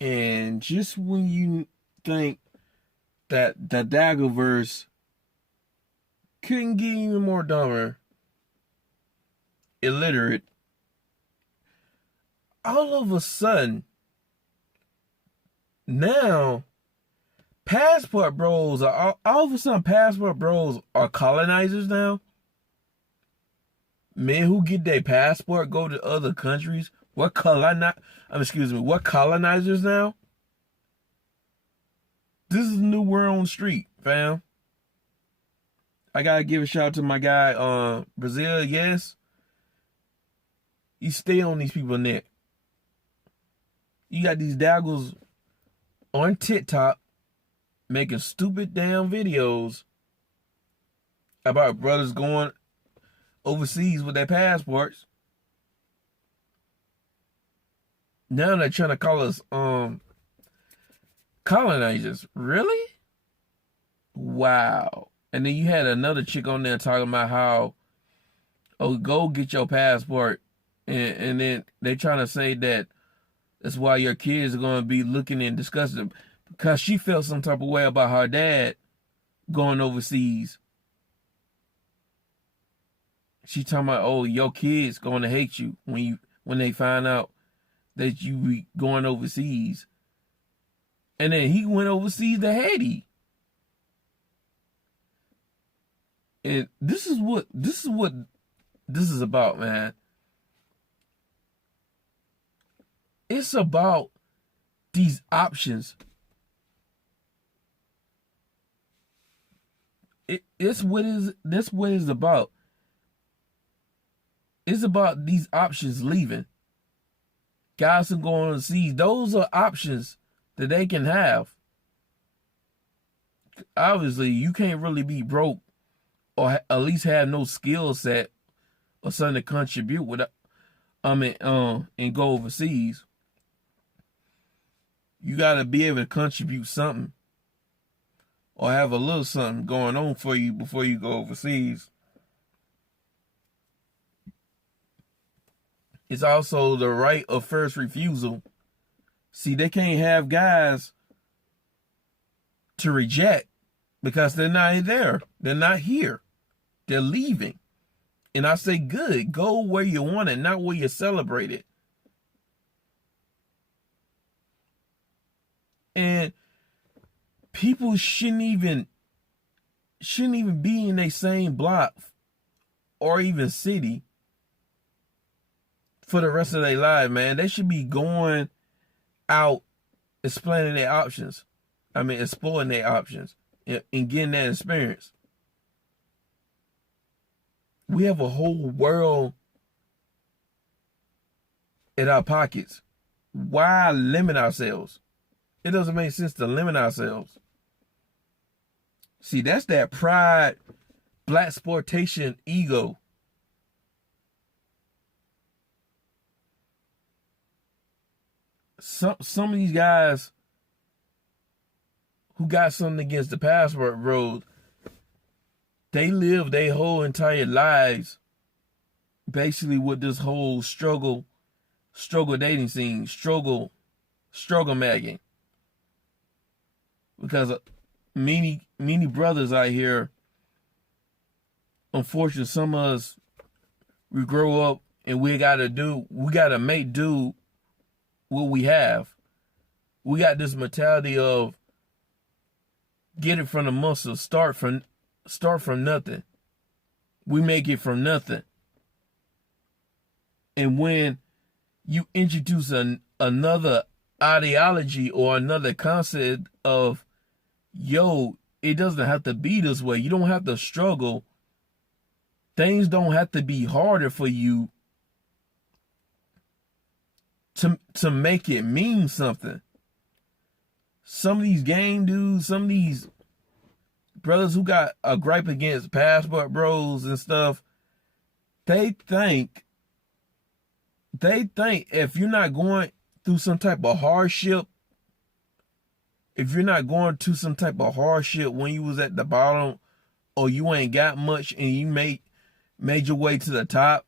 And just when you think that the Daggerverse couldn't get even more dumber, illiterate, all of a sudden, now passport bros are all of a sudden passport bros are colonizers now. Men who get their passport go to other countries. What colonizers now? This is the new word on the street, fam. I gotta give a shout out to my guy, Brazil. Yes, you stay on these people's neck. You got these daggles on TikTok making stupid damn videos about brothers going overseas with their passports. Now they're trying to call us colonizers. Really? Wow. And then you had another chick on there talking about how, oh, go get your passport. And then they trying to say that that's why your kids are going to be looking and discussing, because she felt some type of way about her dad going overseas. She talking about, oh, your kids going to hate you when they find out that you be going overseas. And then he went overseas to Haiti. And this is what this is about, man. It's about these options. That's what it's about. It's about these options leaving. Guys who go overseas, those are options that they can have. Obviously, you can't really be broke or at least have no skill set or something to contribute with, and go overseas. You gotta be able to contribute something or have a little something going on for you before you go overseas. It's also the right of first refusal. See, they can't have guys to reject because they're not there. They're not here. They're leaving. And I say, good, go where you want it, not where you celebrate it. And people shouldn't even be in their same block or even city for the rest of their life, man. They should be going out, explaining their options. Exploring their options and getting that experience. We have a whole world in our pockets. Why limit ourselves? It doesn't make sense to limit ourselves. See, that's that pride, black exploitation ego. Some of these guys who got something against the passport road, they live their whole entire lives basically with this whole struggle dating scene, struggle magging. Because many brothers out here, unfortunately, some of us, we grow up and we gotta make do what we have. We got this mentality of get it from the muscle, start from nothing. We make it from nothing. And when you introduce another ideology or another concept of, yo, it doesn't have to be this way. You don't have to struggle. Things don't have to be harder for you to make it mean something. Some of these game dudes, some of these brothers who got a gripe against passport bros and stuff, they think if you're not going through some type of hardship, if you're not going through some type of hardship when you was at the bottom, or you ain't got much and you made your way to the top,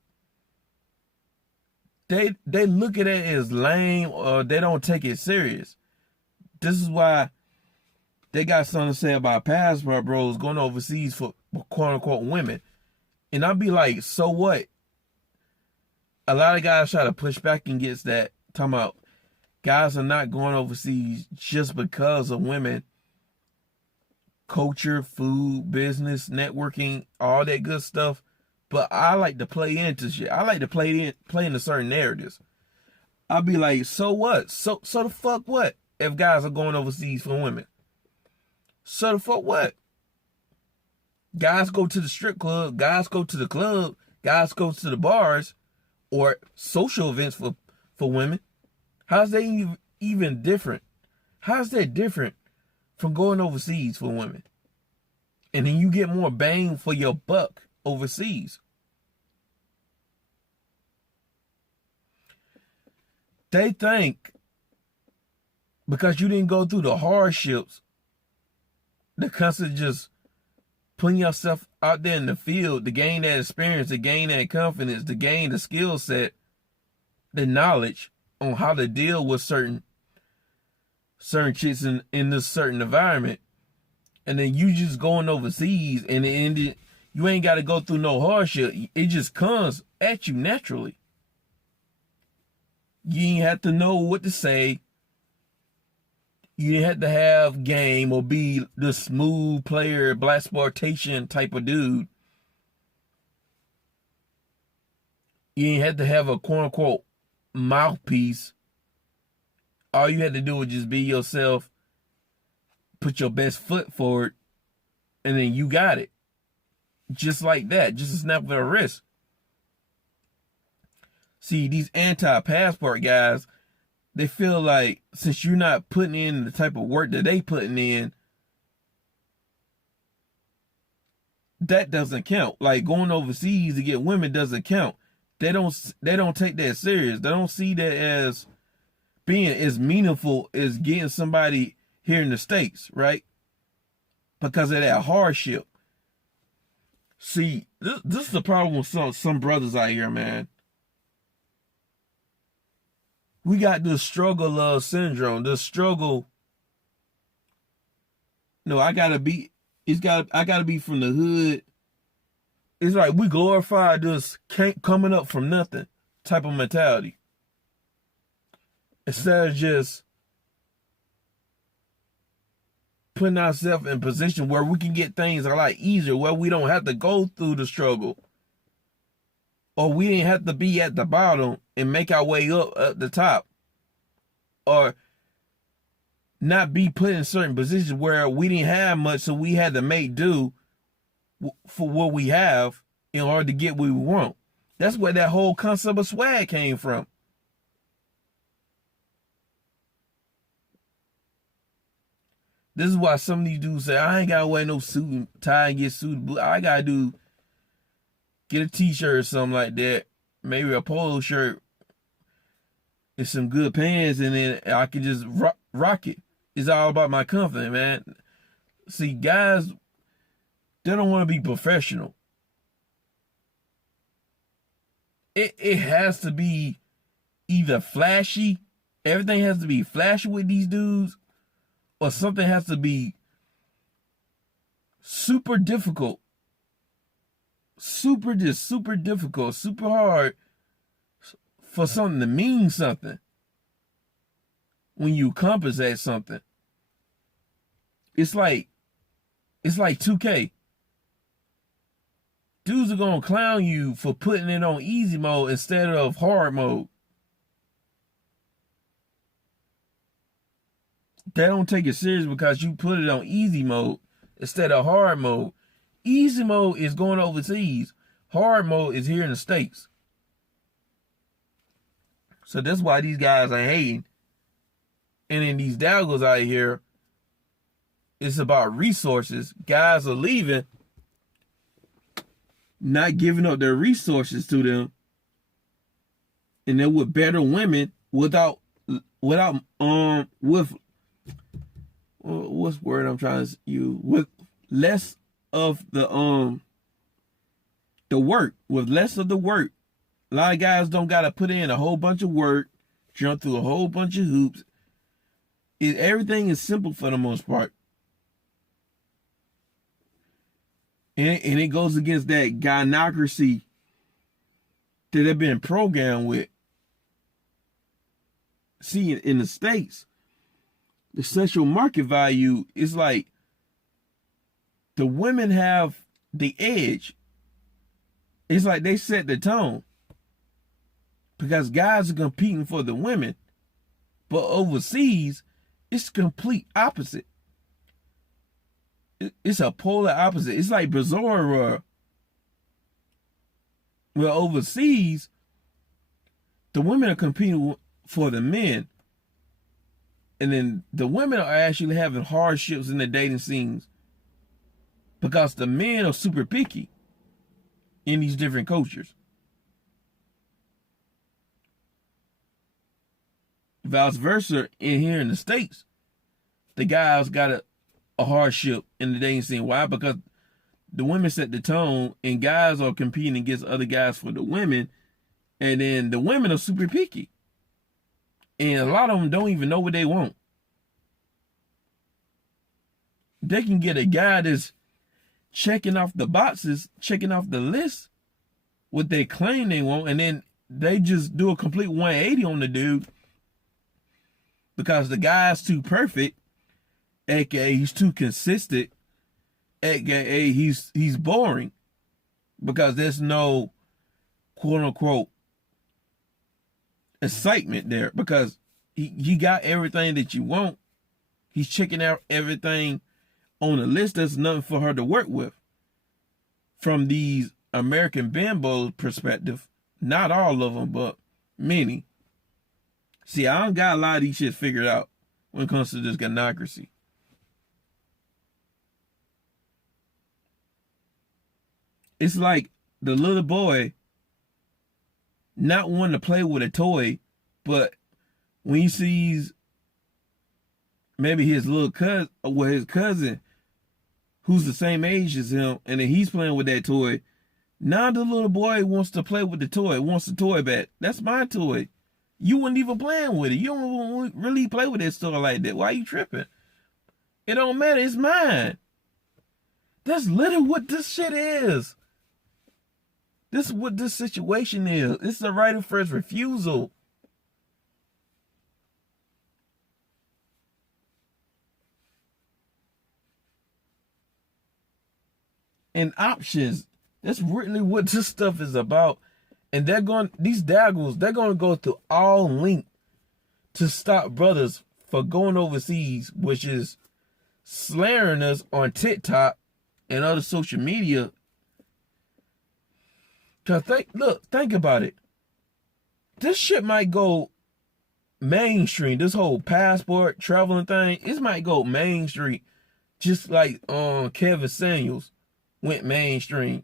they look at it as lame, or they don't take it serious. This is why they got something to say about passport bros going overseas for quote unquote women. And I'll be like, so what? A lot of guys try to push back against that, talking about guys are not going overseas just because of women. Culture, food, business, networking, all that good stuff. But I like to play into shit. I like to play into certain narratives. I'll be like, so what? So the fuck what? If guys are going overseas for women. So the fuck what? Guys go to the strip club, guys go to the club, guys go to the bars or social events for women. How's that even different? How's that different from going overseas for women? And then you get more bang for your buck overseas. They think because you didn't go through the hardships, the constant just putting yourself out there in the field to gain that experience, to gain that confidence, to gain the skill set, the knowledge on how to deal with certain chicks in this certain environment. And then you just going overseas and you ain't got to go through no hardship. It just comes at you naturally. You ain't have to know what to say. You didn't have to have game or be the smooth player, blaxploitation type of dude. You didn't have to have a quote unquote mouthpiece. All you had to do was just be yourself, put your best foot forward, and then you got it. Just like that, just a snap of a wrist. See, these anti-passport guys, they feel like since you're not putting in the type of work that they putting in, that doesn't count. Like going overseas to get women doesn't count. They don't take that serious. They don't see that as being as meaningful as getting somebody here in the States, right? Because of that hardship. See, this is the problem with some brothers out here, man. We got this struggle love syndrome. This struggle. No, I gotta be from the hood. It's like we glorify this coming up from nothing type of mentality. Instead of just putting ourselves in a position where we can get things a lot easier, where we don't have to go through the struggle. Or we didn't have to be at the bottom and make our way up at the top. Or not be put in certain positions where we didn't have much, so we had to make do for what we have in order to get what we want. That's where that whole concept of swag came from. This is why some of these dudes say, I ain't got to wear no suit and tie and get suited. I got to get a t-shirt or something like that. Maybe a polo shirt and some good pants, and then I can just rock it. It's all about my confidence, man. See, guys, they don't want to be professional. It has to be either flashy. Everything has to be flashy with these dudes, or something has to be super difficult. Super difficult, super hard for something to mean something. When you compensate something. It's like 2K. Dudes are gonna clown you for putting it on easy mode instead of hard mode. They don't take it serious because you put it on easy mode instead of hard mode. Easy mode is going overseas. Hard mode is here in the States. So that's why these guys are hating. And then these dalgos out here, it's about resources. Guys are leaving, not giving up their resources to them. And they're with better women with what's the word I'm trying to use? With less of the work. With less of the work. A lot of guys don't gotta put in a whole bunch of work, jump through a whole bunch of hoops, Everything is simple for the most part. And it goes against that gynocracy that they've been programmed with. See, in the States, the sexual market value is like the women have the edge. It's like they set the tone because guys are competing for the women. But overseas, it's complete opposite. It's a polar opposite. It's like bizarre. Well, overseas, the women are competing for the men. And then the women are actually having hardships in the dating scenes because the men are super picky in these different cultures. Vice versa, in here in the States, the guys got a hardship in the dating scene. Why? Because the women set the tone and guys are competing against other guys for the women. And then the women are super picky. And a lot of them don't even know what they want. They can get a guy that's checking off the boxes, checking off the list, what they claim they want, and then they just do a complete 180 on the dude because the guy's too perfect, aka he's too consistent, aka he's boring, because there's no quote unquote excitement there because he got everything that you want. He's checking out everything on the list. There's nothing for her to work with. From these American bimbos perspective, not all of them, but many. See, I don't got a lot of these shit figured out when it comes to this gynocracy. It's like the little boy not wanting to play with a toy, but when he sees maybe his little cousin, or his cousin, who's the same age as him, and then he's playing with that toy, now the little boy wants to play with the toy, wants the toy back. That's my toy. You weren't even playing with it. You don't really play with that toy like that. Why are you tripping? It don't matter. It's mine. That's literally what this shit is. This is what this situation is. It's the right of first refusal. And options. That's really what this stuff is about. And these daggles, they're going to go through all length to stop brothers for going overseas, which is slaring us on TikTok and other social media. Cause think about it. This shit might go mainstream. This whole passport traveling thing, it might go mainstream, just like Kevin Samuels went mainstream.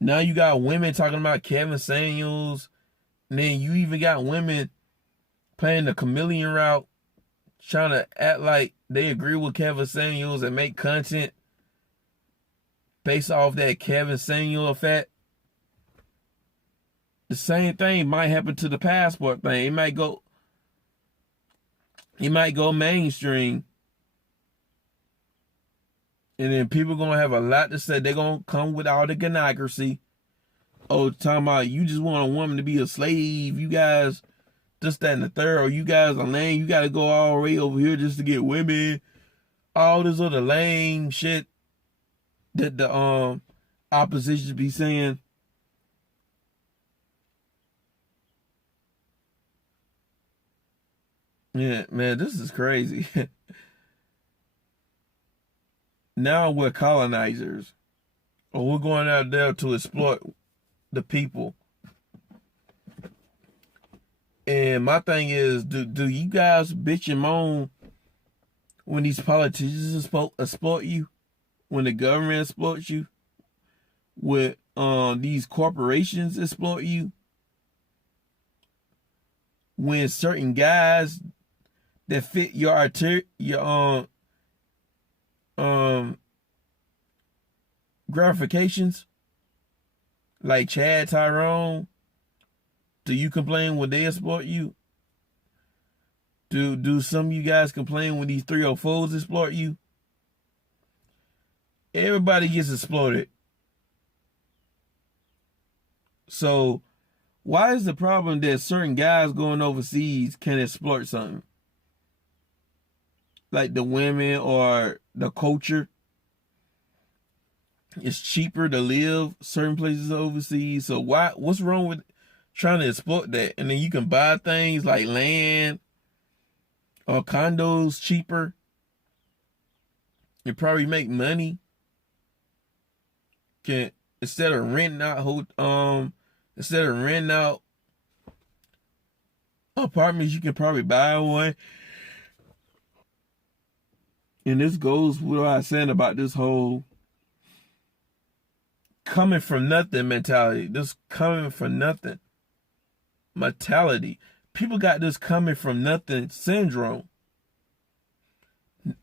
Now you got women talking about Kevin Samuels, and then you even got women playing the chameleon route, trying to act like they agree with Kevin Samuels and make content based off that Kevin Samuel effect. The same thing might happen to the passport thing. It might go mainstream. And then people gonna have a lot to say. They're gonna come with all the gynocracy. Oh, talking about you just want a woman to be a slave. You guys, this, that, and the third. Or you guys are lame. You gotta go all the way over here just to get women. All this other lame shit that the opposition be saying. Yeah, man, this is crazy. Now we're colonizers, or we're going out there to exploit the people. And my thing is, do you guys bitch and moan when these politicians exploit you? When the government exploits you? When these corporations exploit you? When certain guys that fit your gratifications, like Chad Tyrone, do you complain when they exploit you? Do some of you guys complain when these 304s exploit you? Everybody gets exploited. So why is the problem that certain guys going overseas can exploit something? Like the women or the culture. It's cheaper to live certain places overseas. So what's wrong with trying to exploit that? And then you can buy things like land or condos cheaper. You probably make money. Can instead of renting out apartments, you can probably buy one. And this goes with what I was saying about this whole coming from nothing mentality. This coming from nothing mentality. People got this coming from nothing syndrome.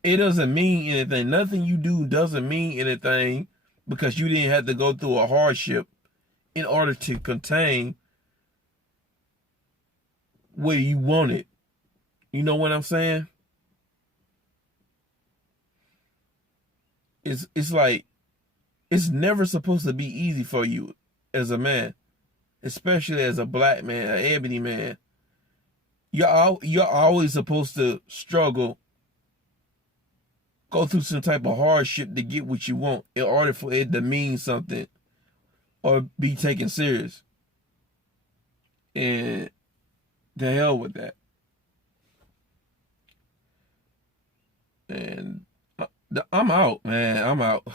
It doesn't mean anything. Nothing you do doesn't mean anything because you didn't have to go through a hardship in order to contain where you want it. You know what I'm saying? It's like it's never supposed to be easy for you as a man, especially as a black man, an ebony man. You're always supposed to struggle, go through some type of hardship to get what you want in order for it to mean something or be taken serious. And the hell with that. And I'm out, man. I'm out.